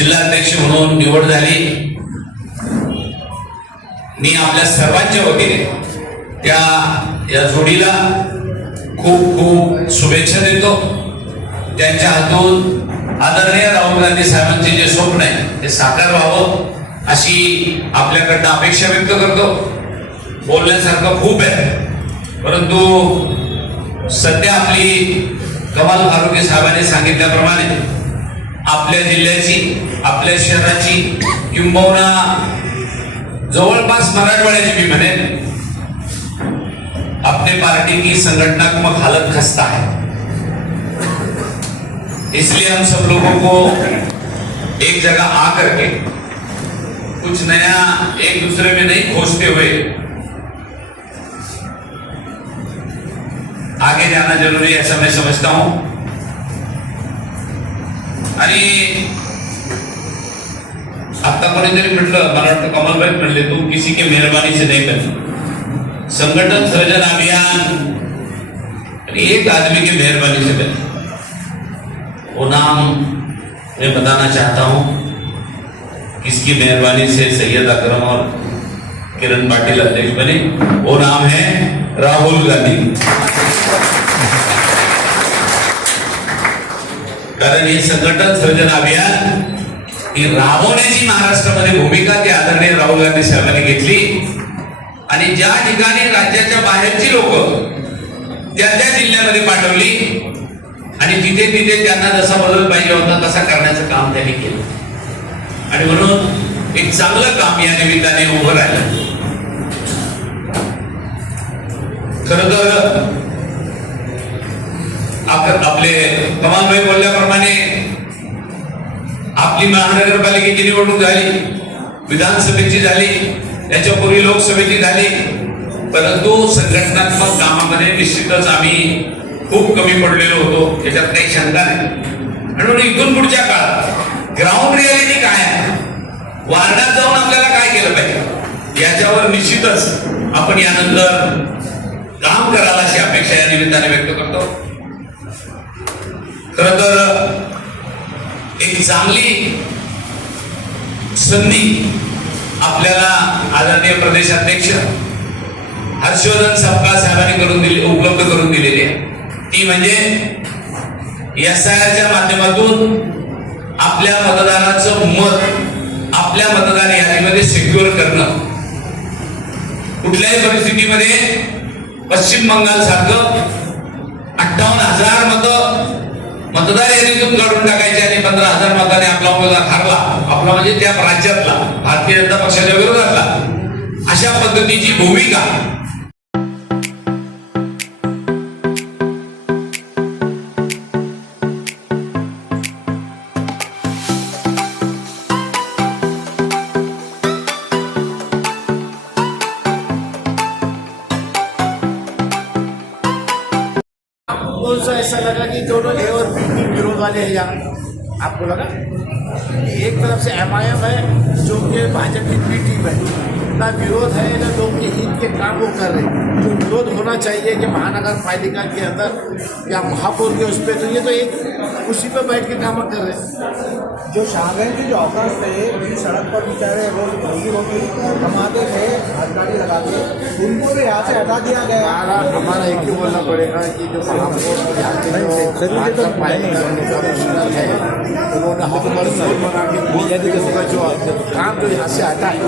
जिल्हाध्यक्ष म्हणून निवड झाली। मी आपल्या सर्वांच्या वतीने या जोडीला खूप खूप शुभेच्छा देतो। त्यांच्या हातून आदरणीय राहुल गांधी साहेबांचे जे स्वप्न आहे ते साकार व्हावं अशी आपल्याकडनं अपेक्षा व्यक्त करतो। बोलण्यासारखं खूप आहे, परंतु सध्या आपली कमाल फारुकी साहेबांनी सांगितल्याप्रमाणे आपल्या जिल्ह्याची, आपल्या शहराची, किंबहुना जवळपास मराठवाड्याची भी म्हणेन, अपने पार्टी की संगठनात्मक हालत खस्ता है। इसलिए हम सब लोगों को एक जगह आकर के कुछ नया एक दूसरे में नहीं खोजते हुए आगे जाना जरूरी है, ऐसा मैं समझता हूं। आणि आता कोणीतरी म्हटलं, मला वाटतं कमलभाई म्हणले, तू किसी के मेहरबानी से नहीं बनी, संगठन सृजन अभियान एक आदमी की मेहरबानी से बनी। वो नाम मैं बताना चाहता हूं, किसकी मेहरबानी से सैयद अकरम और किरण पाटिल अध्यक्ष बने। वो नाम है राहुल गांधी। कारण हे संघटन सृजन अभियान ही राबवण्याची महाराष्ट्रामध्ये भूमिका ती आदरणीय राहुल गांधी साहेबांनी घेतली आणि ज्या ठिकाणी राज्याच्या बाहेरची लोक त्या जिल्ह्यामध्ये पाठवली आणि तिथे त्यांना जसा बदल पाहिजे होता तसा करण्याचं काम त्यांनी केलं आणि म्हणून एक चांगलं काम या निमित्ताने उभं राहिलं। खरं तर आपले कमालभाई बोलल्याप्रमाणे आपली महानगरपालिकेची निवडणूक झाली, विधानसभेची झाली, त्याच्यापूर्वी लोकसभेची झाली, परंतु संघटनात्मक कामामध्ये निश्चितच आम्ही खूप कमी पडलेलो होतो, याच्यात काही शंका नाही। म्हणून इथून पुढच्या काळात ग्राउंड रियालिटी काय आहे, वार्डात जाऊन आपल्याला काय केलं पाहिजे, याच्यावर निश्चितच आपण यानंतर काम करायला अशी अपेक्षा या निमित्ताने व्यक्त करतो। खरं तर एक चांगली संधी आपल्याला आदरणीय प्रदेशाध्यक्ष हर्षवर्धन सपकाळ साहेबांनी उपलब्ध करून दिलेली आहे। ती म्हणजे SIRच्या माध्यमातून आपल्या मतदाराचं मत आपल्या मतदार यादीमध्ये सिक्युअर करणं। कुठल्याही परिस्थितीमध्ये पश्चिम बंगाल सारखं 58,000 मतं मतदार यादीतून काढून टाकायचे आणि 15,000 मताने आपला उमेदवार हरला, आपला म्हणजे त्या राज्यातला भारतीय जनता पक्षाच्या विरोधातला, अशा पद्धतीची भूमिका कौन सा ऐसा लगा कि दोनों ए और बी टीम विरोध वाले हैं यहाँ? आपको लगा एक तरफ से MIM है जो कि भाजपा की बी टीम है, ना विरोध है ना लोग के हित के काम वो कर रहे हैं। तो विरोध होना चाहिए कि महानगर पालिका के अंदर या महापौर के उस पर, तो ये तो एक उसी पर बैठ के काम कर रहे हैं। जो शाहगंज के जो ऑफर्स थे सड़क पर बेचारे रोज रोटी कमाते थे, हड़ताली लगाते, उनको भी यहाँ से हटा दिया गया। हमारा एक ही बोलना पड़ेगा कि जो महापौर है उन्होंने बना के जो काम जो यहाँ से हटा है,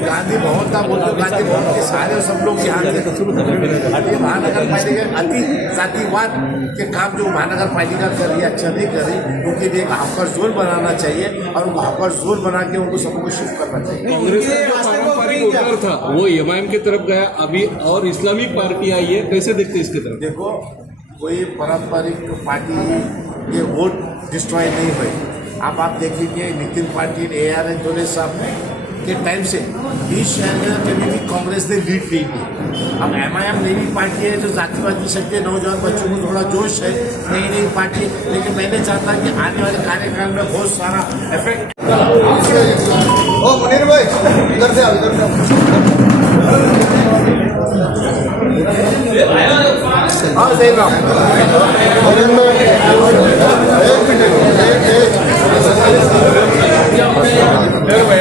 गांधी भवन का बोलो, गांधी भवन के सारे सब लोग यहाँ से महानगर पालिका अति जातिवाद के काम जो महानगर पालिका कर रही है अच्छा नहीं कर रही, उनके लिए एक हाफर जोन बनाना चाहिए और उनको हाफर जोन बना के उनको सबको शिफ्ट करना चाहिए। कांग्रेस का जो पारंपरिक वोटर था वो MIM की तरफ गया, अभी और इस्लामिक पार्टी आई है, कैसे देखते इसकी तरफ? देखो, कोई पारंपरिक पार्टी ये वोट डिस्ट्रॉय नहीं हुई। अब आप देखिए नितिन पाटिल ARN जोले साहब के टाइम से इस शहर में कभी भी कांग्रेस ने लीड नहीं की। अब MIM नई पार्टी है जो जातिवादी शक्ति, नौजवान बच्चों को थोड़ा जोश है, नई पार्टी, लेकिन मैंने चाहता कि आने वाले कार्यकाल में बहुत सारा इफेक्ट। ओ मुनीर भाई इधर से आओ, इधर से हाँ सही बात। एक मिनट हाँ,